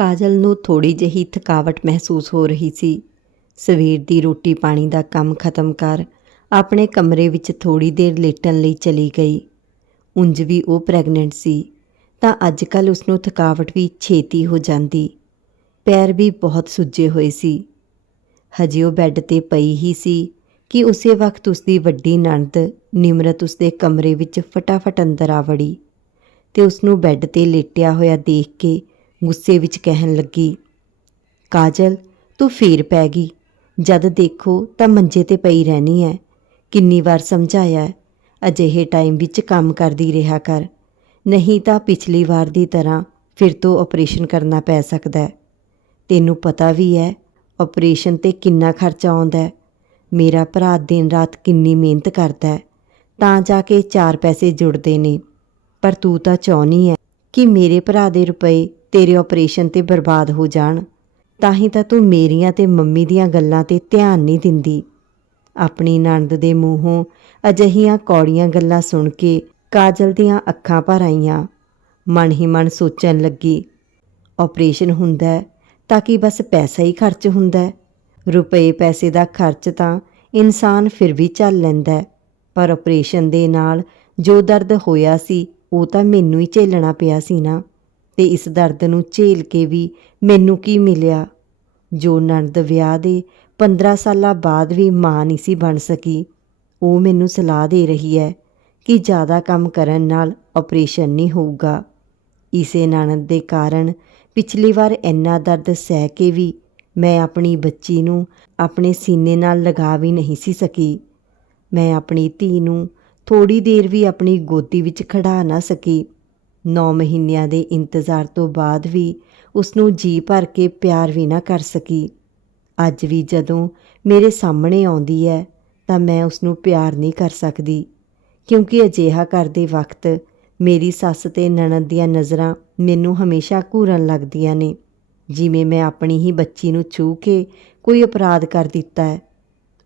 ਕਾਜਲ ਨੂੰ ਥੋੜੀ ਜਿਹੀ ਥਕਾਵਟ ਮਹਿਸੂਸ ਹੋ ਰਹੀ ਸੀ। ਸਵੇਰ ਦੀ ਰੋਟੀ ਪਾਣੀ ਦਾ ਕੰਮ ਖਤਮ ਕਰ ਆਪਣੇ ਕਮਰੇ ਵਿੱਚ ਥੋੜੀ ਦੇਰ ਲੇਟਣ ਲਈ ਚਲੀ ਗਈ। ਉਂਝ ਵੀ ਉਹ ਪ੍ਰੈਗਨੈਂਟ ਸੀ, ਤਾਂ ਅੱਜ ਕੱਲ ਉਸ ਨੂੰ ਥਕਾਵਟ ਵੀ ਛੇਤੀ ਹੋ ਜਾਂਦੀ। ਪੈਰ ਵੀ ਬਹੁਤ ਸੁੱਜੇ ਹੋਏ ਸੀ। ਹਜੇ ਉਹ ਬੈੱਡ ਤੇ ਪਈ ਹੀ ਸੀ ਕਿ ਉਸੇ ਵਕਤ ਉਸ ਦੀ ਵੱਡੀ ਨਣਦ ਨਿਮਰਤ ਉਸ ਦੇ ਕਮਰੇ ਵਿੱਚ ਫਟਾਫਟ ਅੰਦਰ ਆ ਵੜੀ ਤੇ ਉਸ ਨੂੰ ਬੈੱਡ ਤੇ ਲੇਟਿਆ ਹੋਇਆ ਦੇਖ ਕੇ ਗੁੱਸੇ ਵਿੱਚ ਕਹਿਣ ਲੱਗੀ, ਕਾਜਲ, ਤੂੰ ਫੇਰ ਪੈ ਗਈ। ਜਦ ਦੇਖੋ ਤਾਂ ਮੰਜੇ ਤੇ ਪਈ ਰਹਿਣੀ ਹੈ ਕਿੰਨੀ ਵਾਰ ਸਮਝਾਇਆ ਅਜਿਹੇ ਟਾਈਮ ਵਿੱਚ ਕੰਮ ਕਰਦੀ ਰਿਹਾ ਕਰ। ਨਹੀਂ ਤਾਂ ਪਿਛਲੀ ਵਾਰ ਦੀ ਤਰ੍ਹਾਂ ਫਿਰ ਤੋਂ ਆਪਰੇਸ਼ਨ ਕਰਨਾ ਪੈ ਸਕਦਾ ਹੈ ਤੈਨੂੰ ਪਤਾ ਵੀ ਹੈ ਆਪਰੇਸ਼ਨ ਤੇ ਕਿੰਨਾ ਖਰਚਾ ਆਉਂਦਾ ਹੈ ਮੇਰਾ ਭਰਾ ਦਿਨ ਰਾਤ ਕਿੰਨੀ ਮਿਹਨਤ ਕਰਦਾ ਹੈ ਤਾਂ ਜਾ ਕੇ ਚਾਰ ਪੈਸੇ ਜੁੜਦੇ ਨੇ। ਪਰ ਤੂੰ ਤਾਂ ਚਾਹਨੀ ਹੈ ਕਿ ਮੇਰੇ ਭਰਾ ਦੇ ਰੁਪਏ ਤੇਰੇ ਆਪਰੇਸ਼ਨ ਤੇ ਬਰਬਾਦ ਹੋ ਜਾਣ ਤਾਂ ਹੀ ਤਾਂ ਤੂੰ ਮੇਰੀਆਂ ਤੇ ਮੰਮੀ ਦੀਆਂ ਗੱਲਾਂ ਤੇ ਧਿਆਨ ਨਹੀਂ ਦਿੰਦੀ। ਆਪਣੀ ਨਣਦ ਦੇ ਮੂੰਹੋਂ ਅਜਹੀਆਂ ਕੌੜੀਆਂ ਗੱਲਾਂ ਸੁਣ ਕੇ ਕਾਜਲ ਦੀਆਂ ਅੱਖਾਂ ਭਰ ਆਈਆਂ। ਮਨ ਹੀ ਮਨ ਸੋਚਣ ਲੱਗੀ ਆਪਰੇਸ਼ਨ ਹੁੰਦਾ ਤਾਂ ਕਿ ਬਸ ਪੈਸਾ ਹੀ ਖਰਚ ਹੁੰਦਾ ਰੁਪਏ ਪੈਸੇ ਦਾ ਖਰਚ ਤਾਂ ਇਨਸਾਨ ਫਿਰ ਵੀ ਚੱਲ ਲੈਂਦਾ ਪਰ ਆਪਰੇਸ਼ਨ ਦੇ ਨਾਲ ਜੋ ਦਰਦ ਹੋਇਆ ਸੀ, ਉਹ ਤਾਂ ਮੈਨੂੰ ਹੀ ਝੇਲਣਾ ਪਿਆ ਸੀ ਨਾ। ਤੇ ਇਸ ਦਰਦ ਨੂੰ ਝੇਲ ਕੇ ਵੀ ਮੈਨੂੰ ਕੀ ਮਿਲਿਆ? ਜੋ ਨਣਦ ਵਿਆਹ ਦੇ 15 ਸਾਲਾਂ ਬਾਅਦ ਵੀ ਮਾਂ ਨਹੀਂ ਸੀ ਬਣ ਸਕੀ, ਉਹ ਮੈਨੂੰ ਸਲਾਹ ਦੇ ਰਹੀ ਹੈ ਕਿ ਜ਼ਿਆਦਾ ਕੰਮ ਕਰਨ ਨਾਲ ਆਪਰੇਸ਼ਨ ਨਹੀਂ ਹੋਊਗਾ। ਇਸੇ ਨਣਦ ਦੇ ਕਾਰਨ ਪਿਛਲੀ ਵਾਰ ਇੰਨਾ ਦਰਦ ਸਹਿ ਕੇ ਵੀ ਮੈਂ ਆਪਣੀ ਬੱਚੀ ਨੂੰ ਆਪਣੇ ਸੀਨੇ ਨਾਲ ਲਗਾ ਵੀ ਨਹੀਂ ਸੀ ਸਕੀ। ਮੈਂ ਆਪਣੀ ਧੀ ਨੂੰ ਥੋੜੀ ਦੇਰ ਵੀ ਆਪਣੀ ਗੋਦੀ ਵਿੱਚ ਖੜਾ ਨਾ ਸਕੀ। 9 ਮਹੀਨਿਆਂ ਦੇ ਇੰਤਜ਼ਾਰ ਤੋਂ ਬਾਅਦ ਵੀ ਉਸ ਨੂੰ ਜੀ ਭਰ ਕੇ ਪਿਆਰ ਵੀ ਨਾ ਕਰ ਸਕੀ। ਅੱਜ ਵੀ ਜਦੋਂ ਮੇਰੇ ਸਾਹਮਣੇ ਆਉਂਦੀ ਹੈ, ਤਾਂ ਮੈਂ ਉਸ ਨੂੰ ਪਿਆਰ ਨਹੀਂ ਕਰ ਸਕਦੀ, ਕਿਉਂਕਿ ਅਜਿਹਾ ਕਰਦੇ ਵਕਤ ਮੇਰੀ ਸੱਸ ਤੇ ਨਣਦ ਦੀਆਂ ਨਜ਼ਰਾਂ ਮੈਨੂੰ ਹਮੇਸ਼ਾ ਘੂਰਨ ਲੱਗਦੀਆਂ ਨੇ। ਜਿਵੇਂ ਮੈਂ ਆਪਣੀ ਹੀ ਬੱਚੀ ਨੂੰ ਛੂ ਕੇ ਕੋਈ ਅਪਰਾਧ ਕਰ ਦਿੱਤਾ ਹੈ।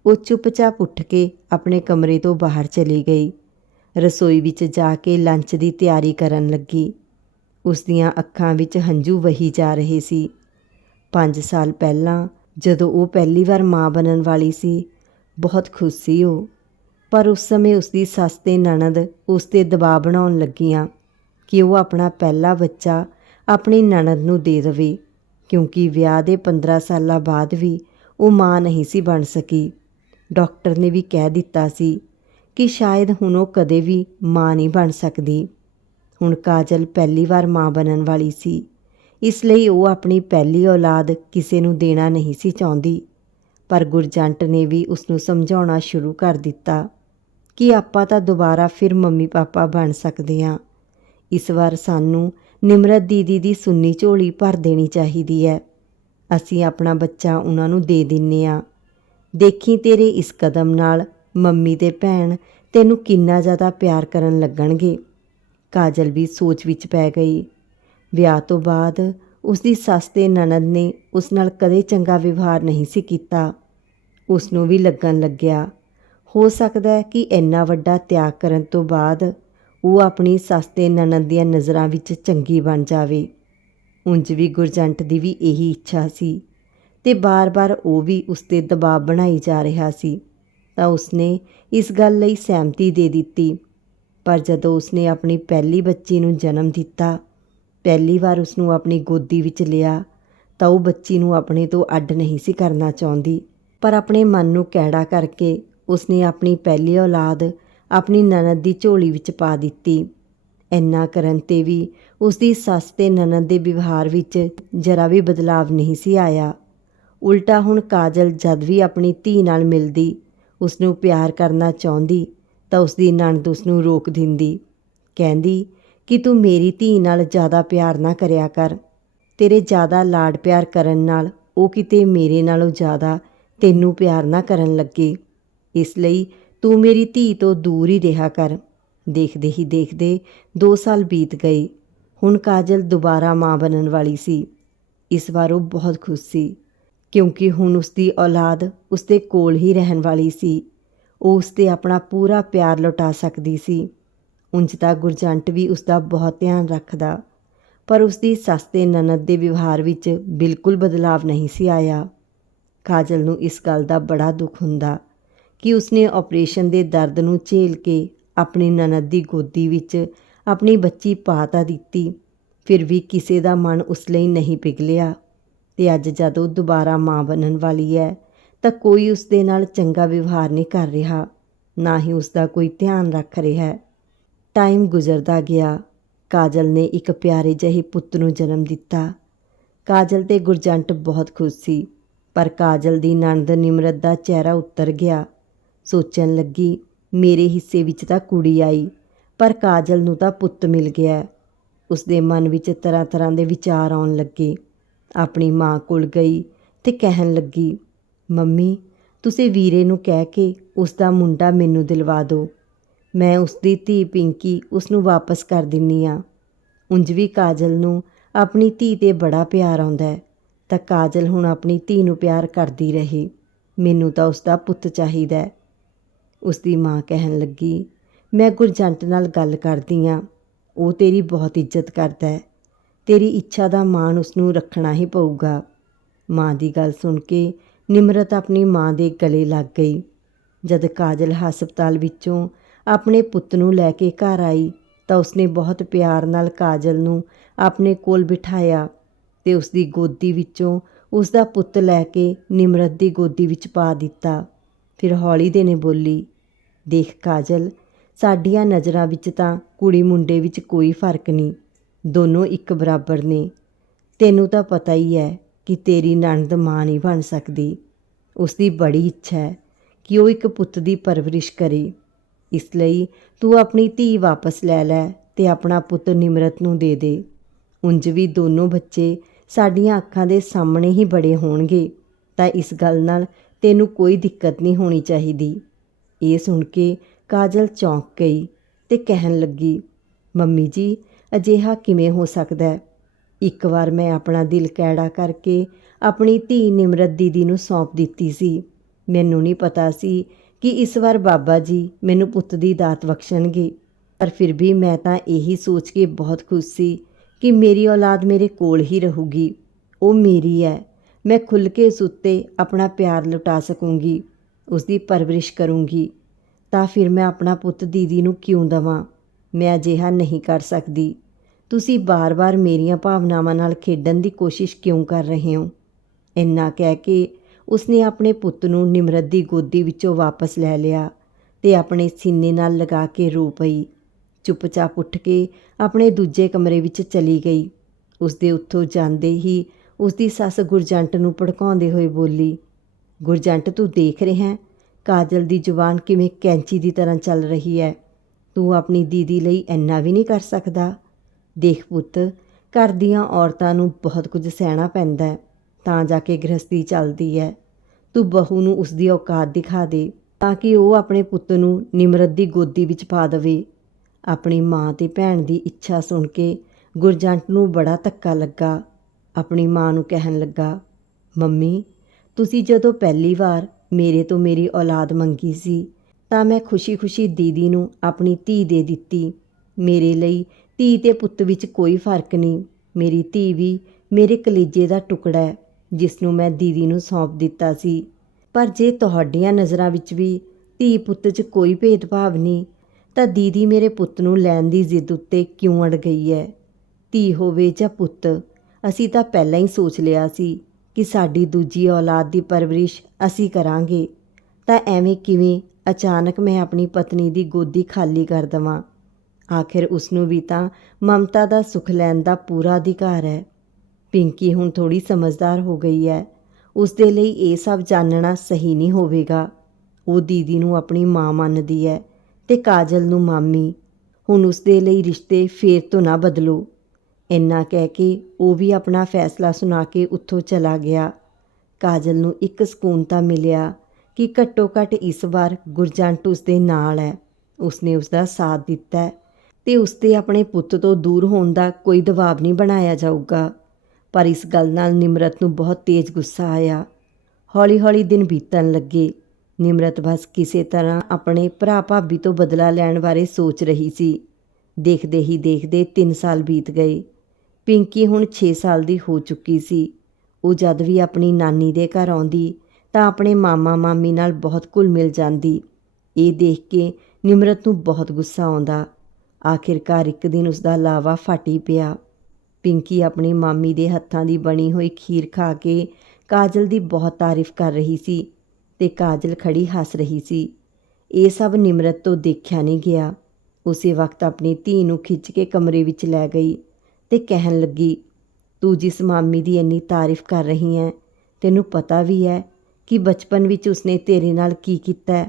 ਉਹ ਚੁੱਪਚਾਪ ਉੱਠ ਕੇ ਆਪਣੇ ਕਮਰੇ ਤੋਂ ਬਾਹਰ ਚਲੀ ਗਈ। ਰਸੋਈ ਵਿੱਚ ਜਾ ਕੇ ਲੰਚ ਦੀ ਤਿਆਰੀ ਕਰਨ ਲੱਗੀ। ਉਸ ਦੀਆਂ ਅੱਖਾਂ ਵਿੱਚ ਹੰਝੂ ਵਹੀ ਜਾ ਰਹੇ ਸੀ। 5 ਸਾਲ ਪਹਿਲਾਂ ਜਦੋਂ ਉਹ ਪਹਿਲੀ ਵਾਰ ਮਾਂ ਬਣਨ ਵਾਲੀ ਸੀ, ਬਹੁਤ ਖੁਸ਼ ਸੀ ਉਹ। ਪਰ ਉਸ ਸਮੇਂ ਉਸ ਦੀ ਸੱਸ ਤੇ ਨਣਦ ਉਸ ਤੇ ਦਬਾਅ ਬਣਾਉਣ ਲੱਗੀਆਂ ਕਿ ਉਹ ਆਪਣਾ ਪਹਿਲਾ ਬੱਚਾ ਆਪਣੀ ਨਣਦ ਨੂੰ ਦੇ ਦੇਵੇ, ਕਿਉਂਕਿ ਵਿਆਹ ਦੇ 15 ਸਾਲਾਂ ਬਾਅਦ ਵੀ ਉਹ ਮਾਂ ਨਹੀਂ ਸੀ ਬਣ ਸਕੀ। ਡਾਕਟਰ ਨੇ ਵੀ ਕਹਿ ਦਿੱਤਾ ਸੀ ਕਿ ਸ਼ਾਇਦ ਹੁਣ ਉਹ ਕਦੇ ਵੀ ਮਾਂ ਨਹੀਂ ਬਣ ਸਕਦੀ। ਹੁਣ ਕਾਜਲ ਪਹਿਲੀ ਵਾਰ ਮਾਂ ਬਣਨ ਵਾਲੀ ਸੀ। ਇਸ ਲਈ ਉਹ ਆਪਣੀ ਪਹਿਲੀ ਔਲਾਦ ਕਿਸੇ ਨੂੰ ਦੇਣਾ ਨਹੀਂ ਸੀ ਚਾਹੁੰਦੀ। ਪਰ ਗੁਰਜੰਟ ਨੇ ਵੀ ਉਸ ਨੂੰ ਸਮਝਾਉਣਾ ਸ਼ੁਰੂ ਕਰ ਦਿੱਤਾ ਕਿ ਆਪਾਂ ਤਾਂ ਦੁਬਾਰਾ ਫਿਰ ਮੰਮੀ ਪਾਪਾ ਬਣ ਸਕਦੇ ਹਾਂ। ਇਸ ਵਾਰ ਸਾਨੂੰ ਨਿਮਰਤ ਦੀਦੀ ਦੀ ਸੁੰਨੀ ਝੋਲੀ ਭਰ ਦੇਣੀ ਚਾਹੀਦੀ ਹੈ। ਅਸੀਂ ਆਪਣਾ ਬੱਚਾ ਉਹਨਾਂ ਨੂੰ ਦੇ ਦਿੰਨੇ ਆ ਦੇਖੀ ਤੇਰੇ ਇਸ ਕਦਮ ਨਾਲ ਮੰਮੀ ਤੇ ਭੈਣ ਤੈਨੂੰ ਕਿੰਨਾ ਜ਼ਿਆਦਾ ਪਿਆਰ ਕਰਨ ਲੱਗਣਗੇ। ਕਾਜਲ ਵੀ ਸੋਚ ਵਿੱਚ ਪੈ ਗਈ। ਵਿਆਹ ਤੋਂ ਬਾਅਦ ਉਸ ਦੀ ਸੱਸ ਤੇ ਨਨਦ ਨੇ ਉਸ ਨਾਲ ਕਦੇ ਚੰਗਾ ਵਿਵਹਾਰ ਨਹੀਂ ਸੀ ਕੀਤਾ। ਉਸ ਨੂੰ ਵੀ ਲੱਗਣ ਲੱਗਿਆ। ਹੋ ਸਕਦਾ ਹੈ ਕਿ ਇੰਨਾ ਵੱਡਾ ਤਿਆਗ ਕਰਨ ਤੋਂ ਬਾਅਦ ਉਹ ਆਪਣੀ ਸੱਸ ਤੇ ਨਨਦ ਦੀਆਂ ਨਜ਼ਰਾਂ ਵਿੱਚ ਚੰਗੀ ਬਣ ਜਾਵੇ। ਉਂਝ ਵੀ ਗੁਰਜੰਟ ਦੀ ਵੀ ਇਹੀ ਇੱਛਾ ਸੀ ਤੇ ਬਾਰ-ਬਾਰ ਉਹ ਵੀ ਉਸ ਤੇ ਦਬਾਅ ਬਣਾਈ ਜਾ ਰਿਹਾ ਸੀ। ਤਾਂ ਉਸਨੇ ਇਸ ਗੱਲ ਲਈ ਸਹਿਮਤੀ ਦੇ ਦਿੱਤੀ। ਪਰ ਜਦੋਂ ਉਸਨੇ ਆਪਣੀ ਪਹਿਲੀ ਬੱਚੀ ਨੂੰ ਜਨਮ ਦਿੱਤਾ, ਪਹਿਲੀ ਵਾਰ ਉਸਨੂੰ ਆਪਣੀ ਗੋਦੀ ਵਿੱਚ ਲਿਆ, ਤਾਂ ਉਹ ਬੱਚੀ ਨੂੰ ਆਪਣੇ ਤੋਂ ਅੱਡ ਨਹੀਂ ਸੀ ਕਰਨਾ ਚਾਹੁੰਦੀ। ਪਰ ਆਪਣੇ ਮਨ ਨੂੰ ਕੈੜਾ ਕਰਕੇ ਉਸਨੇ ਆਪਣੀ ਪਹਿਲੀ ਔਲਾਦ ਆਪਣੀ ਨਨਦ ਦੀ ਝੋਲੀ ਵਿੱਚ ਪਾ ਦਿੱਤੀ। ਇੰਨਾ ਕਰਨ ਤੇ ਵੀ ਉਸਦੀ ਸੱਸ ਤੇ ਨਨਦ ਦੇ ਵਿਵਹਾਰ ਵਿੱਚ ਜਰਾ ਵੀ ਬਦਲਾਵ ਨਹੀਂ ਸੀ ਆਇਆ। ਉਲਟਾ ਹੁਣ ਕਾਜਲ ਜਦ ਵੀ ਆਪਣੀ ਧੀ ਨਾਲ ਮਿਲਦੀ ਉਸ ਨੂੰ ਪਿਆਰ ਕਰਨਾ ਚਾਹੁੰਦੀ ਤਾਂ ਉਸ ਦੀ ਨਣਦ ਉਸ ਨੂੰ ਰੋਕ ਦਿੰਦੀ। ਕਹਿੰਦੀ, ਕਿ ਤੂੰ ਮੇਰੀ ਧੀ ਨਾਲ ਜ਼ਿਆਦਾ ਪਿਆਰ ਨਾ ਕਰਿਆ ਕਰ। ਤੇਰੇ ਜ਼ਿਆਦਾ ਲਾਡ ਪਿਆਰ ਕਰਨ ਨਾਲ ਉਹ ਕਿਤੇ ਮੇਰੇ ਨਾਲੋਂ ਜ਼ਿਆਦਾ ਤੈਨੂੰ ਪਿਆਰ ਨਾ ਕਰਨ ਲੱਗੇ। ਇਸ ਲਈ ਤੂੰ ਮੇਰੀ ਧੀ ਤੋਂ ਦੂਰ ਹੀ ਰਿਹਾ ਕਰ। ਦੇਖਦੇ ਹੀ ਦੇਖਦੇ 2 ਸਾਲ ਬੀਤ ਗਏ। ਹੁਣ ਕਾਜਲ ਦੁਬਾਰਾ ਮਾਂ ਬਣਨ ਵਾਲੀ ਸੀ। ਇਸ ਵਾਰ ਉਹ ਬਹੁਤ ਖੁਸ਼ ਸੀ। ਕਿਉਂਕਿ ਹੁਣ ਉਸ ਦੀ ਔਲਾਦ ਉਸ ਦੇ ਕੋਲ ਹੀ ਰਹਿਣ ਵਾਲੀ ਸੀ। ਉਹ ਉਸ ਤੇ ਆਪਣਾ ਪੂਰਾ ਪਿਆਰ ਲੁਟਾ ਸਕਦੀ ਸੀ। ਉਂਝ ਤਾਂ ਗੁਰਜੰਟ ਵੀ ਉਸ ਦਾ ਬਹੁਤ ਧਿਆਨ ਰੱਖਦਾ, ਪਰ ਉਸ ਦੀ ਸੱਸ ਤੇ ਨਨਦ ਦੇ ਵਿਵਹਾਰ ਵਿੱਚ ਬਿਲਕੁਲ ਬਦਲਾਵ ਨਹੀਂ ਸੀ ਆਇਆ। ਕਾਜਲ ਨੂੰ ਇਸ ਗੱਲ ਦਾ ਬੜਾ ਦੁੱਖ ਹੁੰਦਾ ਕਿ ਉਸਨੇ ਆਪਰੇਸ਼ਨ ਦੇ ਦਰਦ ਨੂੰ ਝੇਲ ਕੇ ਆਪਣੀ ਨਨਦ ਦੀ ਗੋਦੀ ਵਿੱਚ ਆਪਣੀ ਬੱਚੀ ਪਾਤਾ ਦਿੱਤੀ, ਫਿਰ ਵੀ ਕਿਸੇ ਦਾ ਮਨ ਉਸ ਲਈ ਨਹੀਂ ਪਿਘਲਿਆ। ਤੇ ਅੱਜ ਜਦ ਉਹ ਦੁਬਾਰਾ ਮਾਂ ਬਣਨ ਵਾਲੀ ਹੈ ਤਾਂ ਕੋਈ ਉਸ ਦੇ ਨਾਲ ਚੰਗਾ ਵਿਵਹਾਰ ਨਹੀਂ ਕਰ ਰਿਹਾ, ਨਾ ਹੀ ਉਸ ਦਾ ਕੋਈ ਧਿਆਨ ਰੱਖ ਰਿਹਾ। ਹੈ ਟਾਈਮ ਗੁਜ਼ਰਦਾ ਗਿਆ। ਕਾਜਲ ਨੇ ਇੱਕ ਪਿਆਰੇ ਜਿਹੇ ਪੁੱਤ ਨੂੰ ਜਨਮ ਦਿੱਤਾ। ਕਾਜਲ ਤੇ ਗੁਰਜੰਟ ਬਹੁਤ ਖੁਸ਼ ਸੀ, ਪਰ ਕਾਜਲ ਦੀ ਨਣਦ ਨਿਮਰਤ ਦਾ ਚਿਹਰਾ ਉੱਤਰ ਗਿਆ। ਸੋਚਣ ਲੱਗੀ, ਮੇਰੇ ਹਿੱਸੇ ਵਿੱਚ ਤਾਂ ਕੁੜੀ ਆਈ, ਪਰ ਕਾਜਲ ਨੂੰ ਤਾਂ ਪੁੱਤ ਮਿਲ ਗਿਆ। ਉਸ ਦੇ ਮਨ ਵਿੱਚ ਤਰ੍ਹਾਂ ਤਰ੍ਹਾਂ ਦੇ ਵਿਚਾਰ ਆਉਣ ਲੱਗੇ। ਆਪਣੀ ਮਾਂ ਕੋਲ ਗਈ ਤੇ ਕਹਿਣ ਲੱਗੀ, ਮੰਮੀ, ਤੁਸੀਂ ਵੀਰੇ ਨੂੰ ਕਹਿ ਕੇ ਉਸ ਦਾ ਮੁੰਡਾ ਮੈਨੂੰ ਦਿਲਵਾ ਦਿਓ। ਮੈਂ ਉਸ ਦੀ ਧੀ ਪਿੰਕੀ ਉਸ ਨੂੰ ਵਾਪਸ ਕਰ ਦਿੰਨੀ ਆ। ਉਂਝ ਵੀ ਕਾਜਲ ਨੂੰ ਆਪਣੀ ਧੀ ਤੇ ਬੜਾ ਪਿਆਰ ਆਉਂਦਾ ਹੈ, ਤਾਂ ਕਾਜਲ ਹੁਣ ਆਪਣੀ ਧੀ ਨੂੰ ਪਿਆਰ ਕਰਦੀ ਰਹੀ। ਮੈਨੂੰ ਤਾਂ ਉਸ ਦਾ ਪੁੱਤ ਚਾਹੀਦਾ ਹੈ। ਉਸ ਦੀ ਮਾਂ ਕਹਿਣ ਲੱਗੀ, ਮੈਂ ਗੁਰਜੰਟ ਨਾਲ ਗੱਲ ਕਰਦੀ ਆ। ਉਹ ਤੇਰੀ ਬਹੁਤ ਇੱਜ਼ਤ ਕਰਦਾ ਹੈ। ਤੇਰੀ ਇੱਛਾ ਦਾ ਮਾਣ ਉਸ ਨੂੰ ਰੱਖਣਾ ਹੀ ਪਊਗਾ। ਮਾਂ ਦੀ ਗੱਲ ਸੁਣ ਕੇ ਨਿਮਰਤ ਆਪਣੀ ਮਾਂ ਦੇ ਗਲੇ ਲੱਗ ਗਈ। ਜਦ ਕਾਜਲ ਹਸਪਤਾਲ ਵਿੱਚੋਂ ਆਪਣੇ ਪੁੱਤ ਨੂੰ ਲੈ ਕੇ ਘਰ ਆਈ, ਤਾਂ ਉਸਨੇ ਬਹੁਤ ਪਿਆਰ ਨਾਲ ਕਾਜਲ ਨੂੰ ਆਪਣੇ ਕੋਲ ਬਿਠਾਇਆ ਤੇ ਉਸ ਦੀ ਗੋਦੀ ਵਿੱਚੋਂ ਉਸ ਦਾ ਪੁੱਤ ਲੈ ਕੇ ਨਿਮਰਤ ਦੀ ਗੋਦੀ ਵਿੱਚ ਪਾ ਦਿੱਤਾ। ਫਿਰ ਹੌਲੀ ਦੇ ਨੇ ਬੋਲੀ, ਦੇਖ ਕਾਜਲ, ਸਾਡੀਆਂ ਨਜ਼ਰਾਂ ਵਿੱਚ ਤਾਂ ਕੁੜੀ ਮੁੰਡੇ ਵਿੱਚ ਕੋਈ ਫ਼ਰਕ ਨਹੀਂ। ਦੋਨੋਂ ਇੱਕ ਬਰਾਬਰ ਨੇ। ਤੈਨੂੰ ਤਾਂ ਪਤਾ ਹੀ ਹੈ ਕਿ ਤੇਰੀ ਨਣਦ ਮਾਂ ਨਹੀਂ ਬਣ ਸਕਦੀ। ਉਸ ਦੀ ਬੜੀ ਇੱਛਾ ਹੈ ਕਿ ਉਹ ਇੱਕ ਪੁੱਤ ਦੀ ਪਰਵਰਿਸ਼ ਕਰੇ। ਇਸ ਲਈ ਤੂੰ ਆਪਣੀ ਧੀ ਵਾਪਸ ਲੈ ਲੈ ਤੇ ਆਪਣਾ ਪੁੱਤ ਨਿਮਰਤ ਨੂੰ ਦੇ ਦੇ। ਉਂਝ ਵੀ ਦੋਨੋਂ ਬੱਚੇ ਸਾਡੀਆਂ ਅੱਖਾਂ ਦੇ ਸਾਹਮਣੇ ਹੀ ਬੜੇ ਹੋਣਗੇ। ਤਾਂ ਇਸ ਗੱਲ ਨਾਲ ਤੈਨੂੰ ਕੋਈ ਦਿੱਕਤ ਨਹੀਂ ਹੋਣੀ ਚਾਹੀਦੀ। ਇਹ ਸੁਣ ਕੇ ਕਾਜਲ ਚੌਂਕ ਗਈ ਤੇ ਕਹਿਣ ਲੱਗੀ, ਮੰਮੀ ਜੀ ਅਜਿਹਾ ਕਿਵੇਂ ਹੋ ਸਕਦਾ ਹੈ? ਇੱਕ ਵਾਰ ਮੈਂ ਆਪਣਾ ਦਿਲ ਕੈੜਾ ਕਰਕੇ ਆਪਣੀ ਧੀ ਨਿਮਰਤ ਦੀਦੀ ਨੂੰ ਸੌਂਪ ਦਿੱਤੀ ਸੀ। ਮੈਨੂੰ ਨਹੀਂ ਪਤਾ ਸੀ ਕਿ ਇਸ ਵਾਰ ਬਾਬਾ ਜੀ ਮੈਨੂੰ ਪੁੱਤ ਦੀ ਦਾਤ ਬਖਸ਼ਣਗੇ। ਪਰ ਫਿਰ ਵੀ ਮੈਂ ਤਾਂ ਇਹੀ ਸੋਚ ਕੇ ਬਹੁਤ ਖੁਸ਼ ਸੀ ਕਿ ਮੇਰੀ ਔਲਾਦ ਮੇਰੇ ਕੋਲ ਹੀ ਰਹੂਗੀ। ਉਹ ਮੇਰੀ ਹੈ। ਮੈਂ ਖੁੱਲ ਕੇ ਉਸ ਉੱਤੇ ਆਪਣਾ ਪਿਆਰ ਲੁਟਾ ਸਕੂੰਗੀ। ਉਸ ਦੀ ਪਰਵਰਿਸ਼ ਕਰੂੰਗੀ। ਤਾਂ ਫਿਰ ਮੈਂ ਆਪਣਾ ਪੁੱਤ ਦੀਦੀ ਨੂੰ ਕਿਉਂ ਦਵਾਂ? ਮੈਂ ਅਜਿਹਾ ਨਹੀਂ ਕਰ ਸਕਦੀ। ਤੁਸੀਂ ਬਾਰ-ਬਾਰ ਮੇਰੀਆਂ ਭਾਵਨਾਵਾਂ ਨਾਲ ਖੇਡਣ ਦੀ ਕੋਸ਼ਿਸ਼ ਕਿਉਂ ਕਰ ਰਹੇ ਹੋ? ਇੰਨਾ ਕਹਿ ਕੇ ਉਸਨੇ ਆਪਣੇ ਪੁੱਤ ਨੂੰ ਨਿਮਰਤ ਦੀ ਗੋਦੀ ਵਿੱਚੋਂ ਵਾਪਸ ਲੈ ਲਿਆ ਤੇ ਆਪਣੇ ਸੀਨੇ ਨਾਲ ਲਗਾ ਕੇ ਰੋ ਪਈ। ਚੁੱਪਚਾਪ ਉੱਠ ਕੇ ਆਪਣੇ ਦੂਜੇ ਕਮਰੇ ਵਿੱਚ ਚਲੀ ਗਈ। ਉਸਦੇ ਉੱਥੋਂ ਜਾਂਦੇ ਹੀ ਉਸਦੀ ਸੱਸ ਗੁਰਜੰਟ ਨੂੰ ਭੜਕਾਉਂਦੇ ਹੋਏ ਬੋਲੀ, ਗੁਰਜੰਟ, ਤੂੰ ਦੇਖ ਰਿਹਾ ਕਾਜਲ ਦੀ ਜ਼ੁਬਾਨ ਕਿਵੇਂ ਕੈਂਚੀ ਦੀ ਤਰ੍ਹਾਂ ਚੱਲ ਰਹੀ ਹੈ। ਤੂੰ ਆਪਣੀ ਦੀਦੀ ਲਈ ਇੰਨਾ ਵੀ ਨਹੀਂ ਕਰ ਸਕਦਾ। ਦੇਖ ਪੁੱਤ, ਘਰ ਦੀਆਂ ਔਰਤਾਂ ਨੂੰ ਬਹੁਤ ਕੁਝ ਸਹਿਣਾ ਪੈਂਦਾ ਹੈ, ਤਾਂ ਜਾ ਕੇ ਗ੍ਰਸਤੀ ਚੱਲਦੀ ਹੈ। ਤੂੰ ਬਹੂ ਨੂੰ ਉਸ ਦੀ ਔਕਾਤ ਦਿਖਾ ਦੇ, ਤਾਂ ਕਿ ਉਹ ਆਪਣੇ ਪੁੱਤ ਨੂੰ ਨਿਮਰਤ ਦੀ ਗੋਦੀ ਵਿੱਚ ਪਾ ਦੇਵੇ। ਆਪਣੀ ਮਾਂ ਤੇ ਭੈਣ ਦੀ ਇੱਛਾ ਸੁਣ ਕੇ ਗੁਰਜੰਟ ਨੂੰ ਬੜਾ ਧੱਕਾ ਲੱਗਾ। ਆਪਣੀ ਮਾਂ ਨੂੰ ਕਹਿਣ ਲੱਗਾ, ਮੰਮੀ, ਤੁਸੀਂ ਜਦੋਂ ਪਹਿਲੀ ਵਾਰ ਮੇਰੇ ਤੋਂ ਮੇਰੀ ਔਲਾਦ ਮੰਗੀ ਸੀ, ਤਾਂ ਮੈਂ ਖੁਸ਼ੀ-ਖੁਸ਼ੀ ਦੀਦੀ ਨੂੰ ਆਪਣੀ ਧੀ ਦੇ ਦਿੱਤੀ। ਮੇਰੇ ਲਈ ਧੀ ਤੇ ਪੁੱਤ ਵਿੱਚ ਕੋਈ ਫ਼ਰਕ ਨਹੀਂ। ਮੇਰੀ ਧੀ ਵੀ ਮੇਰੇ ਕਲੇਜੇ ਦਾ ਟੁਕੜਾ ਹੈ ਜਿਸ ਨੂੰ ਮੈਂ ਦੀਦੀ ਨੂੰ ਸੌਂਪ ਦਿੱਤਾ ਸੀ। ਪਰ ਜੇ ਤੁਹਾਡੀਆਂ ਨਜ਼ਰਾਂ ਵਿੱਚ ਵੀ ਧੀ ਪੁੱਤ 'ਚ ਕੋਈ ਭੇਦਭਾਵ ਨਹੀਂ, ਤਾਂ ਦੀਦੀ ਮੇਰੇ ਪੁੱਤ ਨੂੰ ਲੈਣ ਦੀ ਜ਼ਿੱਦ ਉੱਤੇ ਕਿਉਂ ਅੜ ਗਈ ਹੈ? ਧੀ ਹੋਵੇ ਜਾਂ ਪੁੱਤ, ਅਸੀਂ ਤਾਂ ਪਹਿਲਾਂ ਹੀ ਸੋਚ ਲਿਆ ਸੀ ਕਿ ਸਾਡੀ ਦੂਜੀ ਔਲਾਦ ਦੀ ਪਰਵਰਿਸ਼ ਅਸੀਂ ਕਰਾਂਗੇ। ਤਾਂ ਐਵੇਂ ਕਿਵੇਂ ਅਚਾਨਕ ਮੈਂ ਆਪਣੀ ਪਤਨੀ ਦੀ ਗੋਦੀ ਖਾਲੀ ਕਰ ਦਵਾਂ? ਆਖਿਰ ਉਸ ਨੂੰ ਵੀ ਤਾਂ ਮਮਤਾ ਦਾ ਸੁਖ ਲੈਣ ਦਾ ਪੂਰਾ ਅਧਿਕਾਰ ਹੈ। ਪਿੰਕੀ ਹੁਣ ਥੋੜੀ ਸਮਝਦਾਰ ਹੋ ਗਈ ਹੈ। ਉਸ ਦੇ ਲਈ ਇਹ ਸਭ ਜਾਣਨਾ ਸਹੀ ਨਹੀਂ ਹੋਵੇਗਾ। ਉਹ ਦੀਦੀ ਨੂੰ ਆਪਣੀ ਮਾਂ ਮੰਨਦੀ ਹੈ ਤੇ ਕਾਜਲ ਨੂੰ ਮਾਮੀ। ਹੁਣ ਉਸ ਦੇ ਲਈ ਰਿਸ਼ਤੇ ਫੇਰ ਤੋਂ ਨਾ ਬਦਲੋ। ਇੰਨਾ ਕਹਿ ਕੇ ਉਹ ਵੀ ਆਪਣਾ ਫੈਸਲਾ ਸੁਣਾ ਕੇ ਉੱਥੋਂ ਚਲਾ ਗਿਆ। ਕਾਜਲ ਨੂੰ ਇੱਕ ਸਕੂਨ ਤਾਂ ਮਿਲਿਆ ਕਿ ਘੱਟੋ ਘੱਟ ਇਸ ਵਾਰ ਗੁਰਜੰਟ ਉਸ ਦੇ ਨਾਲ ਹੈ। ਉਸਨੇ ਉਸ ਦਾ ਸਾਥ ਦਿੱਤਾ ਤੇ ਉਸ ਤੇ ਆਪਣੇ ਪੁੱਤ ਤੋਂ ਦੂਰ ਹੋਣ ਦਾ ਕੋਈ ਦਬਾਅ ਨਹੀਂ ਬਣਾਇਆ ਜਾਊਗਾ। ਪਰ ਇਸ ਗੱਲ ਨਾਲ ਨਿਮਰਤ ਨੂੰ ਬਹੁਤ ਤੇਜ਼ ਗੁੱਸਾ ਆਇਆ। ਹੌਲੀ-ਹੌਲੀ ਦਿਨ ਬੀਤਣ ਲੱਗੇ। ਨਿਮਰਤ ਬਸ ਕਿਸੇ ਤਰ੍ਹਾਂ ਆਪਣੇ ਭਰਾ ਭਾਬੀ ਤੋਂ ਬਦਲਾ ਲੈਣ ਬਾਰੇ ਸੋਚ ਰਹੀ ਸੀ। ਦੇਖਦੇ ਹੀ ਦੇਖਦੇ 3 ਸਾਲ ਬੀਤ ਗਏ। ਪਿੰਕੀ ਹੁਣ 6 ਸਾਲ ਦੀ ਹੋ ਚੁੱਕੀ ਸੀ। ਉਹ ਜਦ ਵੀ ਆਪਣੀ ਨਾਨੀ ਦੇ ਘਰ ਆਉਂਦੀ ਤਾਂ ਆਪਣੇ ਮਾਮਾ ਮਾਮੀ ਨਾਲ ਬਹੁਤ ਘੁਲ ਮਿਲ ਜਾਂਦੀ। ਇਹ ਦੇਖ ਕੇ ਨਿਮਰਤ ਨੂੰ ਬਹੁਤ ਗੁੱਸਾ ਆਉਂਦਾ। ਆਖਿਰਕਾਰ ਇੱਕ ਦਿਨ ਉਸ ਦਾ ਲਾਵਾ ਫਾਟੀ ਪਿਆ। ਪਿੰਕੀ ਆਪਣੀ ਮਾਮੀ ਦੇ ਹੱਥਾਂ ਦੀ ਬਣੀ ਹੋਈ ਖੀਰ ਖਾ ਕੇ ਕਾਜਲ ਦੀ ਬਹੁਤ ਤਾਰੀਫ ਕਰ ਰਹੀ ਸੀ ਤੇ ਕਾਜਲ ਖੜੀ ਹੱਸ ਰਹੀ ਸੀ। ਇਹ ਸਭ ਨਿਮਰਤ ਤੋਂ ਦੇਖਿਆ ਨਹੀਂ ਗਿਆ। ਉਸੇ ਵਕਤ ਆਪਣੀ ਧੀ ਨੂੰ ਖਿੱਚ ਕੇ ਕਮਰੇ ਵਿੱਚ ਲੈ ਗਈ ਤੇ ਕਹਿਣ ਲੱਗੀ, ਤੂੰ ਜਿਸ ਮਾਮੀ ਦੀ ਇੰਨੀ ਤਾਰੀਫ ਕਰ ਰਹੀ ਹੈ, ਤੈਨੂੰ ਪਤਾ ਵੀ ਹੈ ਕਿ ਬਚਪਨ ਵਿੱਚ ਉਸਨੇ ਤੇਰੇ ਨਾਲ ਕੀ ਕੀਤਾ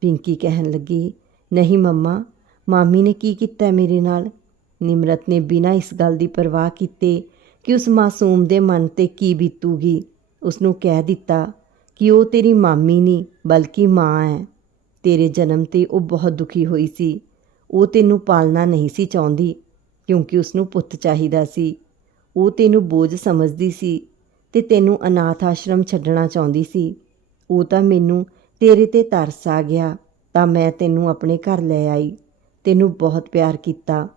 ਪਿੰਕੀ ਕਹਿਣ ਲੱਗੀ, ਨਹੀਂ ਮੰਮਾ ਮਾਮੀ ਨੇ ਕੀ ਕੀਤਾ ਮੇਰੇ ਨਾਲ? ਨਿਮਰਤ ਨੇ ਬਿਨਾਂ ਇਸ ਗੱਲ ਦੀ ਪਰਵਾਹ ਕੀਤੇ ਕਿ ਉਸ ਮਾਸੂਮ ਦੇ ਮਨ ਤੇ ਕੀ ਬੀਤੂਗੀ। ਉਸ ਨੂੰ ਕਹਿ ਦਿੱਤਾ ਕਿ ਉਹ ਤੇਰੀ ਮਾਮੀ ਨਹੀਂ, ਬਲਕਿ ਮਾਂ ਹੈ। ਤੇਰੇ ਜਨਮ ਤੇ ਉਹ ਬਹੁਤ ਦੁਖੀ ਹੋਈ ਸੀ। ਉਹ ਤੈਨੂੰ ਪਾਲਣਾ ਨਹੀਂ ਸੀ ਚਾਹੁੰਦੀ, ਕਿਉਂਕਿ ਉਸ ਨੂੰ ਪੁੱਤ ਚਾਹੀਦਾ ਸੀ। ਉਹ ਤੈਨੂੰ ਬੋਝ ਸਮਝਦੀ ਸੀ ਤੇ ਤੈਨੂੰ ਅਨਾਥ ਆਸ਼ਰਮ ਛੱਡਣਾ ਚਾਹੁੰਦੀ ਸੀ। ਉਹ ਤਾਂ ਮੈਨੂੰ ਤੇਰੇ ਤੇ ਤਰਸ ਆ ਗਿਆ, ਤਾਂ ਮੈਂ ਤੈਨੂੰ ਆਪਣੇ ਘਰ ਲੈ ਆਈ। ਤੈਨੂੰ ਬਹੁਤ ਪਿਆਰ ਕੀਤਾ,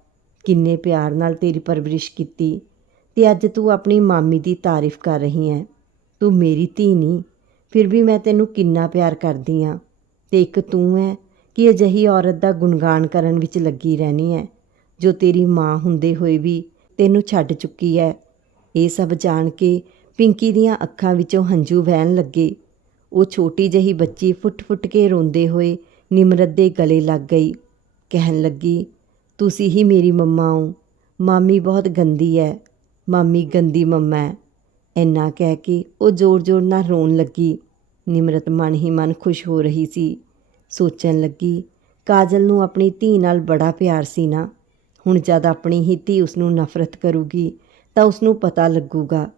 ਕਿੰਨੇ ਪਿਆਰ ਨਾਲ ਤੇਰੀ ਪਰਵਰਿਸ਼ ਕੀਤੀ ਤੇ ਅੱਜ ਤੂੰ ਆਪਣੀ ਮਾਮੀ ਦੀ ਤਾਰੀਫ ਕਰ ਰਹੀ ਹੈ। ਤੂੰ ਮੇਰੀ ਧੀ ਨਹੀਂ, ਫਿਰ ਵੀ ਮੈਂ ਤੈਨੂੰ ਕਿੰਨਾ ਪਿਆਰ ਕਰਦੀ ਆ ਤੇ ਇੱਕ ਤੂੰ ਹੈ ਕਿ ਅਜਿਹੀ ਔਰਤ ਦਾ ਗੁਣਗਾਨ ਕਰਨ ਵਿੱਚ ਲੱਗੀ ਰਹਿਣੀ ਹੈ, ਜੋ ਤੇਰੀ ਮਾਂ ਹੁੰਦੇ ਹੋਏ ਵੀ ਤੈਨੂੰ ਛੱਡ ਚੁੱਕੀ ਹੈ। ਇਹ ਸਭ ਜਾਣ ਕੇ ਪਿੰਕੀ ਦੀਆਂ ਅੱਖਾਂ ਵਿੱਚੋਂ ਹੰਝੂ ਵਹਿਣ ਲੱਗੇ। ਉਹ ਛੋਟੀ ਜਹੀ ਬੱਚੀ ਫੁੱਟ-ਫੁੱਟ ਕੇ ਰੋਂਦੇ ਹੋਏ ਨਿਮਰਤ ਦੇ ਗਲੇ ਲੱਗ ਗਈ। ਕਹਿਣ ਲੱਗੀ, ਤੁਸੀਂ ਹੀ ਮੇਰੀ ਮੰਮਾ ਹੋ ਮਾਮੀ ਬਹੁਤ ਗੰਦੀ ਹੈ ਮਾਮੀ ਗੰਦੀ ਮੰਮਾ ਹੈ ਇੰਨਾ ਕਹਿ ਕੇ ਉਹ ਜ਼ੋਰ-ਜ਼ੋਰ ਨਾਲ ਰੋਣ ਲੱਗੀ। ਨਿਮਰਤ ਮਨ ਹੀ ਮਨ ਖੁਸ਼ ਹੋ ਰਹੀ ਸੀ। ਸੋਚਣ ਲੱਗੀ, ਕਾਜਲ ਨੂੰ ਆਪਣੀ ਧੀ ਨਾਲ ਬੜਾ ਪਿਆਰ ਸੀ ਨਾ। ਹੁਣ ਜਦ ਆਪਣੀ ਹੀ ਧੀ ਉਸ ਨੂੰ ਨਫ਼ਰਤ ਕਰੂਗੀ, ਤਾਂ ਉਸ ਨੂੰ ਪਤਾ ਲੱਗੂਗਾ।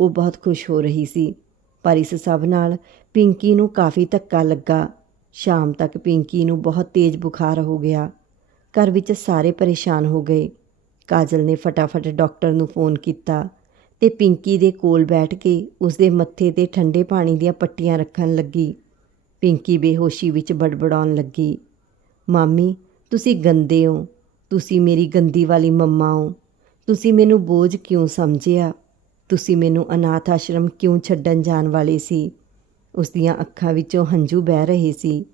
ਉਹ ਬਹੁਤ ਖੁਸ਼ ਹੋ ਰਹੀ ਸੀ, ਪਰ ਇਸ ਸਭ ਨਾਲ ਪਿੰਕੀ ਨੂੰ ਕਾਫੀ ਧੱਕਾ ਲੱਗਾ। ਸ਼ਾਮ ਤੱਕ ਪਿੰਕੀ ਨੂੰ ਬਹੁਤ ਤੇਜ਼ ਬੁਖਾਰ ਹੋ ਗਿਆ। ਘਰ ਵਿੱਚ ਸਾਰੇ ਪਰੇਸ਼ਾਨ ਹੋ ਗਏ। ਕਾਜਲ ਨੇ ਫਟਾਫਟ ਡਾਕਟਰ ਨੂੰ ਫੋਨ ਕੀਤਾ ਤੇ ਪਿੰਕੀ ਦੇ ਕੋਲ ਬੈਠ ਕੇ ਉਸਦੇ ਮੱਥੇ ਤੇ ਠੰਡੇ ਪਾਣੀ ਦੀਆਂ ਪੱਟੀਆਂ ਰੱਖਣ ਲੱਗੀ। ਪਿੰਕੀ ਬੇਹੋਸ਼ੀ ਵਿੱਚ ਬੜਬੜਾਉਣ ਲੱਗੀ। ਮਾਮੀ, ਤੁਸੀਂ ਗੰਦੇ ਹੋ। ਤੁਸੀਂ ਮੇਰੀ ਗੰਦੀ ਵਾਲੀ ਮੰਮਾ ਹੋ। ਤੁਸੀਂ ਮੈਨੂੰ ਬੋਝ ਕਿਉਂ ਸਮਝਿਆ? ਤੁਸੀਂ ਮੈਨੂੰ ਅਨਾਥ ਆਸ਼ਰਮ ਕਿਉਂ ਛੱਡਣ ਜਾਣ ਵਾਲੇ ਸੀ? ਉਸ ਦੀਆਂ ਅੱਖਾਂ ਵਿੱਚੋਂ ਹੰਝੂ ਬਹਿ ਰਹੇ ਸੀ।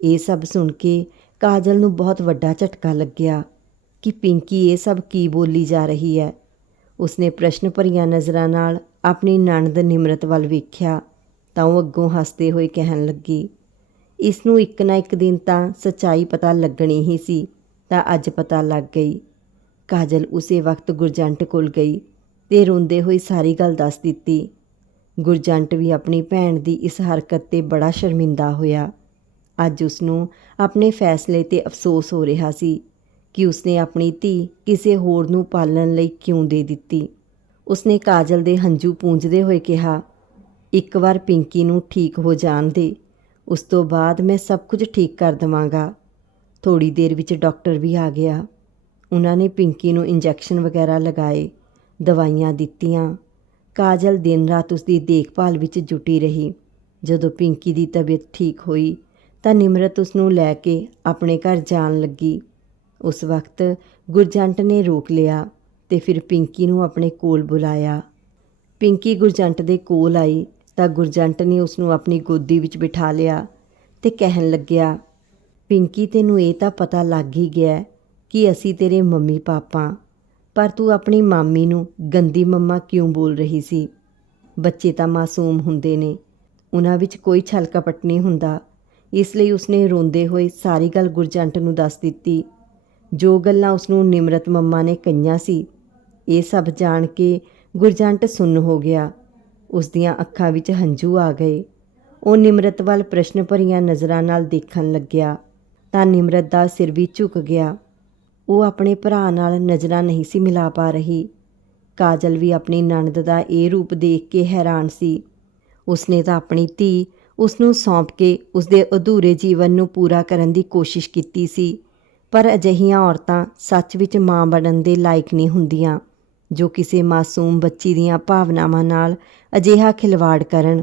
ਇਹ ਸਭ ਸੁਣ ਕੇ ਕਾਜਲ ਨੂੰ ਬਹੁਤ ਵੱਡਾ ਝਟਕਾ ਲੱਗਿਆ ਕਿ ਪਿੰਕੀ ਇਹ ਸਭ ਕੀ ਬੋਲੀ ਜਾ ਰਹੀ ਹੈ। ਉਸਨੇ ਪ੍ਰਸ਼ਨ ਭਰੀਆਂ ਨਜ਼ਰਾਂ ਨਾਲ ਆਪਣੀ ਨਣਦ ਨਿਮਰਤ ਵੱਲ ਵੇਖਿਆ ਤਾਂ ਉਹ ਅੱਗੋਂ ਹੱਸਦੇ ਹੋਏ ਕਹਿਣ ਲੱਗੀ ਇਸ ਨੂੰ ਇੱਕ ਨਾ ਇੱਕ ਦਿਨ ਤਾਂ ਸੱਚਾਈ ਪਤਾ ਲੱਗਣੀ ਹੀ ਸੀ, ਤਾਂ ਅੱਜ ਪਤਾ ਲੱਗ ਗਈ। ਕਾਜਲ ਉਸੇ ਵਕਤ ਗੁਰਜੰਟ ਕੋਲ ਗਈ ਤੇ ਰੋਂਦੇ ਹੋਏ ਸਾਰੀ ਗੱਲ ਦੱਸ ਦਿੱਤੀ। ਗੁਰਜੰਟ ਵੀ ਆਪਣੀ ਭੈਣ ਦੀ ਇਸ ਹਰਕਤ ਤੇ ਬੜਾ ਸ਼ਰਮਿੰਦਾ ਹੋਇਆ। ਅੱਜ ਉਸ ਨੂੰ ਆਪਣੇ ਫੈਸਲੇ ਤੇ ਅਫਸੋਸ ਹੋ ਰਿਹਾ ਸੀ ਕਿ ਉਸਨੇ ਆਪਣੀ ਧੀ ਕਿਸੇ ਹੋਰ ਨੂੰ ਪਾਲਣ ਲਈ ਕਿਉਂ ਦੇ ਦਿੱਤੀ। ਉਸਨੇ ਕਾਜਲ ਦੇ ਹੰਝੂ ਪੂੰਝਦੇ ਹੋਏ ਕਿਹਾ, ਇੱਕ ਵਾਰ ਪਿੰਕੀ ਨੂੰ ਠੀਕ ਹੋ ਜਾਣ ਦੇ, ਉਸ ਤੋਂ ਬਾਅਦ ਮੈਂ ਸਭ ਕੁਝ ਠੀਕ ਕਰ ਦਵਾਂਗਾ। ਥੋੜੀ ਦੇਰ ਵਿੱਚ ਡਾਕਟਰ ਵੀ ਆ ਗਿਆ। ਉਹਨਾਂ ਨੇ ਪਿੰਕੀ ਨੂੰ ਇੰਜੈਕਸ਼ਨ ਵਗੈਰਾ ਲਗਾਏ, ਦਵਾਈਆਂ ਦਿੱਤੀਆਂ। ਕਾਜਲ ਦਿਨ ਰਾਤ ਉਸ ਦੀ ਦੇਖਭਾਲ ਵਿੱਚ ਜੁਟੀ ਰਹੀ। ਜਦੋਂ ਪਿੰਕੀ ਦੀ ਤਬੀਅਤ ਠੀਕ ਹੋਈ, ਤਾਂ ਨਿਮਰਤ ਉਸ ਨੂੰ ਲੈ ਕੇ ਆਪਣੇ ਘਰ ਜਾਣ ਲੱਗੀ। ਉਸ ਵਕਤ ਗੁਰਜੰਟ ਨੇ ਰੋਕ ਲਿਆ ਤੇ ਫਿਰ ਪਿੰਕੀ ਨੂੰ ਆਪਣੇ ਕੋਲ ਬੁਲਾਇਆ। ਪਿੰਕੀ ਗੁਰਜੰਟ ਦੇ ਕੋਲ ਆਈ ਤਾਂ ਗੁਰਜੰਟ ਨੇ ਉਸ ਨੂੰ ਆਪਣੀ ਗੋਦੀ ਵਿੱਚ ਬਿਠਾ ਲਿਆ ਤੇ ਕਹਿਣ ਲੱਗਿਆ, ਪਿੰਕੀ, ਤੈਨੂੰ ਇਹ ਤਾਂ ਪਤਾ ਲੱਗ ਹੀ ਗਿਆ ਕਿ ਅਸੀਂ ਤੇਰੇ ਮੰਮੀ ਪਾਪਾ ਪਰ ਤੂੰ ਆਪਣੀ ਮਾਮੀ ਨੂੰ ਗੰਦੀ ਮੰਮਾ ਕਿਉਂ ਬੋਲ ਰਹੀ ਸੀ? ਬੱਚੇ ਤਾਂ ਮਾਸੂਮ ਹੁੰਦੇ ਨੇ। ਉਹਨਾਂ ਵਿੱਚ ਕੋਈ ਛਲ ਕਪਟ ਨਹੀਂ ਹੁੰਦਾ। ਇਸ ਲਈ ਉਸਨੇ ਰੋਂਦੇ ਹੋਏ ਸਾਰੀ ਗੱਲ ਗੁਰਜੰਟ ਨੂੰ ਦੱਸ ਦਿੱਤੀ। ਜੋ ਗੱਲਾਂ ਉਸਨੂੰ ਨਿਮਰਤ ਮੰਮਾ ਨੇ ਕਹੀਆਂ ਸੀ, ਇਹ ਸਭ ਜਾਣ ਕੇ ਗੁਰਜੰਟ ਸੁੰਨ ਹੋ ਗਿਆ। ਉਸ ਦੀਆਂ ਅੱਖਾਂ ਵਿੱਚ ਹੰਝੂ ਆ ਗਏ। ਉਹ ਨਿਮਰਤ ਵੱਲ ਪ੍ਰਸ਼ਨ ਭਰੀਆਂ ਨਜ਼ਰਾਂ ਨਾਲ ਦੇਖਣ ਲੱਗਿਆ। ਤਾਂ ਨਿਮਰਤ ਦਾ ਸਿਰ ਵੀ ਝੁਕ ਗਿਆ। ਉਹ ਆਪਣੇ ਭਰਾ ਨਾਲ ਨਜ਼ਰਾਂ ਨਹੀਂ ਸੀ ਮਿਲਾ ਪਾ ਰਹੀ। ਕਾਜਲ ਵੀ ਆਪਣੀ ਨਣਦ ਦਾ ਇਹ ਰੂਪ ਦੇਖ ਕੇ ਹੈਰਾਨ ਸੀ। ਉਸਨੇ ਤਾਂ ਆਪਣੀ ਧੀ ਉਸ ਨੂੰ ਸੌਂਪ ਕੇ ਉਸਦੇ ਅਧੂਰੇ ਜੀਵਨ ਨੂੰ ਪੂਰਾ ਕਰਨ ਦੀ ਕੋਸ਼ਿਸ਼ ਕੀਤੀ ਸੀ, ਪਰ ਅਜਿਹੀਆਂ ਔਰਤਾਂ ਸੱਚ ਵਿੱਚ ਮਾਂ ਬਣਨ ਦੇ ਲਾਇਕ ਨਹੀਂ ਹੁੰਦੀਆਂ, ਜੋ ਕਿਸੇ ਮਾਸੂਮ ਬੱਚੀ ਦੀਆਂ ਭਾਵਨਾਵਾਂ ਨਾਲ ਅਜਿਹਾ ਖਿਲਵਾੜ ਕਰਨ।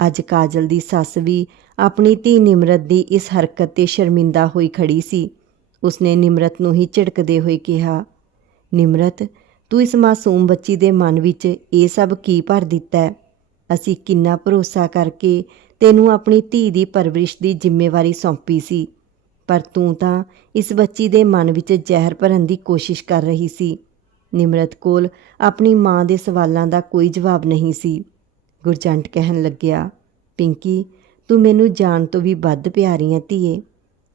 ਅੱਜ ਕਾਜਲ ਦੀ ਸੱਸ ਵੀ ਆਪਣੀ ਧੀ ਨਿਮਰਤ ਦੀ ਇਸ ਹਰਕਤ ਤੇ ਸ਼ਰਮਿੰਦਾ ਹੋਈ ਖੜੀ ਸੀ। ਉਸਨੇ ਨਿਮਰਤ ਨੂੰ ਹੀ ਝਿੜਕਦੇ ਹੋਏ ਕਿਹਾ, ਨਿਮਰਤ, ਤੂੰ ਇਸ ਮਾਸੂਮ ਬੱਚੀ ਦੇ ਮਨ ਵਿੱਚ ਇਹ ਸਭ ਕੀ ਭਰ ਦਿੱਤਾ ਹੈ? ਅਸੀਂ ਕਿੰਨਾ ਭਰੋਸਾ ਕਰਕੇ ਤੈਨੂੰ ਆਪਣੀ ਧੀ ਦੀ ਪਰਵਰਿਸ਼ ਦੀ ਜ਼ਿੰਮੇਵਾਰੀ ਸੌਂਪੀ ਸੀ, ਪਰ ਤੂੰ ਤਾਂ ਇਸ ਬੱਚੀ ਦੇ ਮਨ ਵਿੱਚ ਜ਼ਹਿਰ ਭਰਨ ਦੀ ਕੋਸ਼ਿਸ਼ ਕਰ ਰਹੀ ਸੀ। ਨਿਮਰਤ ਕੋਲ ਆਪਣੀ ਮਾਂ ਦੇ ਸਵਾਲਾਂ ਦਾ ਕੋਈ ਜਵਾਬ ਨਹੀਂ ਸੀ। ਗੁਰਜੰਟ ਕਹਿਣ ਲੱਗਿਆ, ਪਿੰਕੀ, ਤੂੰ ਮੈਨੂੰ ਜਾਣ ਤੋਂ ਵੀ ਵੱਧ ਪਿਆਰੀ ਹੈ ਧੀਏ।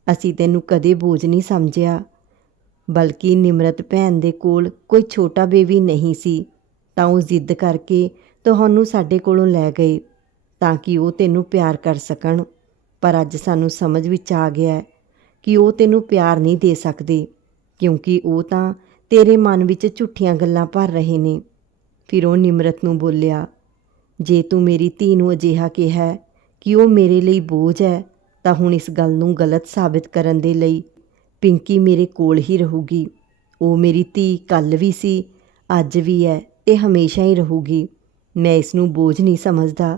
ਅਸੀਂ ਤੈਨੂੰ ਕਦੇ ਬੋਝ ਨਹੀਂ ਸਮਝਿਆ, ਬਲਕਿ ਨਿਮਰਤ ਭੈਣ ਦੇ ਕੋਲ ਕੋਈ ਛੋਟਾ ਬੇਬੀ ਨਹੀਂ ਸੀ, ਤਾਂ ਉਹ ਜ਼ਿੱਦ ਕਰਕੇ ਤੁਹਾਨੂੰ ਸਾਡੇ ਕੋਲੋਂ ਲੈ ਗਏ ਤਾਂ ਕਿ ਉਹ ਤੈਨੂੰ ਪਿਆਰ ਕਰ ਸਕਣ। ਪਰ ਅੱਜ ਸਾਨੂੰ ਸਮਝ ਵਿੱਚ ਆ ਗਿਆ ਕਿ ਉਹ ਤੈਨੂੰ ਪਿਆਰ ਨਹੀਂ ਦੇ ਸਕਦੇ, ਕਿਉਂਕਿ ਉਹ ਤਾਂ ਤੇਰੇ ਮਨ ਵਿੱਚ ਝੂਠੀਆਂ ਗੱਲਾਂ ਭਰ ਰਹੇ ਨੇ। ਫਿਰ ਉਹ ਨਿਮਰਤ ਨੂੰ ਬੋਲਿਆ, ਜੇ ਤੂੰ ਮੇਰੀ ਧੀ ਨੂੰ ਅਜਿਹਾ ਕਿਹਾ ਕਿ ਉਹ ਮੇਰੇ ਲਈ ਬੋਝ ਹੈ ਤਾਂ ਹੁਣ ਇਸ ਗੱਲ ਨੂੰ ਗਲਤ ਸਾਬਿਤ ਕਰਨ ਦੇ ਲਈ ਪਿੰਕੀ ਮੇਰੇ ਕੋਲ ਹੀ ਰਹੂਗੀ। ਉਹ ਮੇਰੀ ਧੀ ਕੱਲ ਵੀ ਸੀ, ਅੱਜ ਵੀ ਹੈ ਤੇ ਹਮੇਸ਼ਾ ਹੀ ਰਹੂਗੀ। ਮੈਂ ਇਸ ਨੂੰ ਬੋਝ ਨਹੀਂ ਸਮਝਦਾ।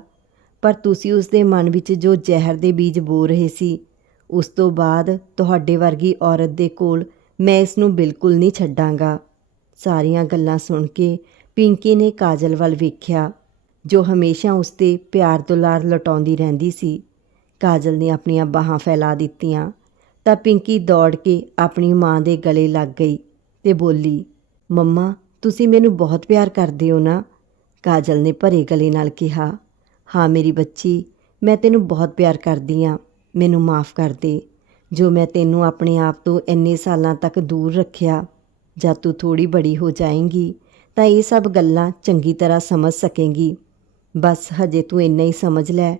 ਪਰ ਤੁਸੀਂ ਉਸ ਦੇ ਮਨ ਵਿੱਚ ਜੋ ਜ਼ਹਿਰ ਦੇ ਬੀਜ ਬੋ ਰਹੇ ਸੀ, ਉਸ ਤੋਂ ਬਾਅਦ ਤੁਹਾਡੇ ਵਰਗੀ ਔਰਤ ਦੇ ਕੋਲ ਮੈਂ ਇਸ ਨੂੰ ਬਿਲਕੁਲ ਨਹੀਂ ਛੱਡਾਂਗਾ। ਸਾਰੀਆਂ ਗੱਲਾਂ ਸੁਣ ਕੇ ਪਿੰਕੀ ਨੇ ਕਾਜਲ ਵੱਲ ਵੇਖਿਆ, ਜੋ ਹਮੇਸ਼ਾ ਉਸ ਤੇ ਪਿਆਰ ਦੁਲਾਰ ਲਟਾਉਂਦੀ ਰਹਿੰਦੀ ਸੀ। ਕਾਜਲ ਨੇ ਆਪਣੀਆਂ ਬਾਹਾਂ ਫੈਲਾ ਦਿੱਤੀਆਂ। ਤਾਂ ਪਿੰਕੀ ਦੌੜ ਕੇ ਆਪਣੀ ਮਾਂ ਦੇ ਗਲੇ ਲੱਗ ਗਈ ਤੇ ਬੋਲੀ, ਮੰਮਾ, ਤੁਸੀਂ ਮੈਨੂੰ ਬਹੁਤ ਪਿਆਰ ਕਰਦੇ ਹੋ ਨਾ? ਕਾਜਲ ਨੇ ਭਰੇ ਗਲੇ ਨਾਲ ਕਿਹਾ, ਹਾਂ ਮੇਰੀ ਬੱਚੀ, ਮੈਂ ਤੈਨੂੰ ਬਹੁਤ ਪਿਆਰ ਕਰਦੀ ਆ। ਮੈਨੂੰ ਮਾਫ ਕਰ ਦੇ। ਜੋ ਮੈਂ ਤੈਨੂੰ ਆਪਣੇ ਆਪ ਤੋਂ ਇੰਨੇ ਸਾਲਾਂ ਤੱਕ ਦੂਰ ਰੱਖਿਆ, ਜਦ ਤੂੰ ਥੋੜੀ ਬੜੀ ਹੋ ਜਾਏਂਗੀ, ਤਾਂ ਇਹ ਸਭ ਗੱਲਾਂ ਚੰਗੀ ਤਰ੍ਹਾਂ ਸਮਝ ਸਕੇਂਗੀ। ਬਸ ਹਜੇ ਤੂੰ ਇੰਨਾ ਹੀ ਸਮਝ ਲੈ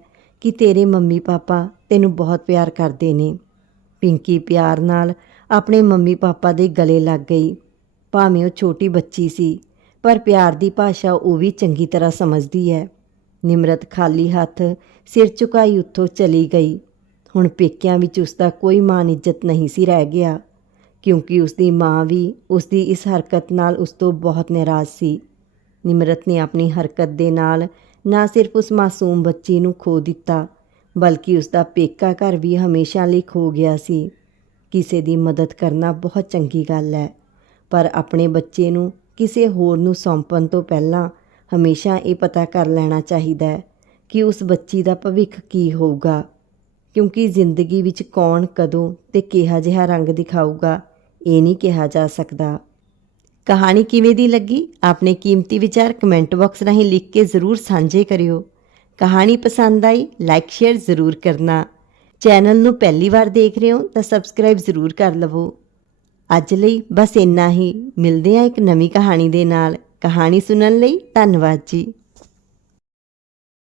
ਕਿ ਤੇਰੇ ਮੰਮੀ ਪਾਪਾ ਤੈਨੂੰ ਬਹੁਤ ਪਿਆਰ ਕਰਦੇ ਨੇ। ਪਿੰਕੀ ਪਿਆਰ ਨਾਲ ਆਪਣੇ ਮੰਮੀ ਪਾਪਾ ਦੇ ਗਲੇ ਲੱਗ ਗਈ। ਭਾਵੇਂ ਉਹ ਛੋਟੀ ਬੱਚੀ ਸੀ, ਪਰ ਪਿਆਰ ਦੀ ਭਾਸ਼ਾ ਉਹ ਵੀ ਚੰਗੀ ਤਰ੍ਹਾਂ ਸਮਝਦੀ ਹੈ। ਨਿਮਰਤ ਖਾਲੀ ਹੱਥ ਸਿਰ ਝੁਕਾਈ ਉੱਥੋਂ ਚਲੀ ਗਈ। ਹੁਣ ਪੇਕਿਆਂ ਵਿੱਚ ਉਸ ਦਾ ਕੋਈ ਮਾਨ ਇੱਜ਼ਤ ਨਹੀਂ ਸੀ ਰਹਿ ਗਿਆ, ਕਿਉਂਕਿ ਉਸ ਦੀ ਮਾਂ ਵੀ ਉਸ ਦੀ ਇਸ ਹਰਕਤ ਨਾਲ ਉਸ ਤੋਂ ਬਹੁਤ ਨਾਰਾਜ਼ ਸੀ। ਨਿਮਰਤ ਨੇ ਆਪਣੀ ਹਰਕਤ ਦੇ ਨਾਲ ਨਾ ਸਿਰਫ ਉਸ ਮਾਸੂਮ ਬੱਚੀ ਨੂੰ ਖੋ ਦਿੱਤਾ, ਬਲਕਿ ਉਸ ਦਾ ਪੇਕਾ ਘਰ ਵੀ ਹਮੇਸ਼ਾ ਲਈ ਖੋ ਗਿਆ ਸੀ। ਕਿਸੇ ਦੀ ਮਦਦ ਕਰਨਾ ਬਹੁਤ ਚੰਗੀ ਗੱਲ ਹੈ, ਪਰ ਆਪਣੇ ਬੱਚੇ ਨੂੰ ਕਿਸੇ ਹੋਰ ਨੂੰ ਸੌਂਪਣ ਤੋਂ ਪਹਿਲਾਂ ਹਮੇਸ਼ਾ ਇਹ ਪਤਾ ਕਰ ਲੈਣਾ ਚਾਹੀਦਾ ਹੈ ਕਿ ਉਸ ਬੱਚੀ ਦਾ ਭਵਿੱਖ ਕੀ ਹੋਊਗਾ, ਕਿਉਂਕਿ ਜ਼ਿੰਦਗੀ ਵਿੱਚ ਕੌਣ ਕਦੋਂ ਤੇ ਕਿਹਾ ਜਿਹਾ ਰੰਗ ਦਿਖਾਊਗਾ, ਇਹ ਨਹੀਂ ਕਿਹਾ ਜਾ ਸਕਦਾ। ਕਹਾਣੀ ਕਿਵੇਂ ਦੀ ਲੱਗੀ? ਆਪਣੇ ਕੀਮਤੀ ਵਿਚਾਰ ਕਮੈਂਟ ਬਾਕਸ ਰਾਹੀਂ ਲਿਖ ਕੇ ਜ਼ਰੂਰ ਸਾਂਝੇ ਕਰਿਓ। ਕਹਾਣੀ ਪਸੰਦ ਆਈ ਲਾਈਕ ਸ਼ੇਅਰ ਜ਼ਰੂਰ ਕਰਨਾ। ਚੈਨਲ ਨੂੰ ਪਹਿਲੀ ਵਾਰ ਦੇਖ ਰਹੇ ਹੋ ਤਾਂ ਸਬਸਕ੍ਰਾਈਬ ਜ਼ਰੂਰ ਕਰ ਲਵੋ। ਅੱਜ ਲਈ ਬਸ ਇੰਨਾ ਹੀ। ਮਿਲਦੇ ਹਾਂ ਇੱਕ ਨਵੀਂ ਕਹਾਣੀ ਦੇ ਨਾਲ। ਕਹਾਣੀ ਸੁਣਨ ਲਈ ਧੰਨਵਾਦ ਜੀ।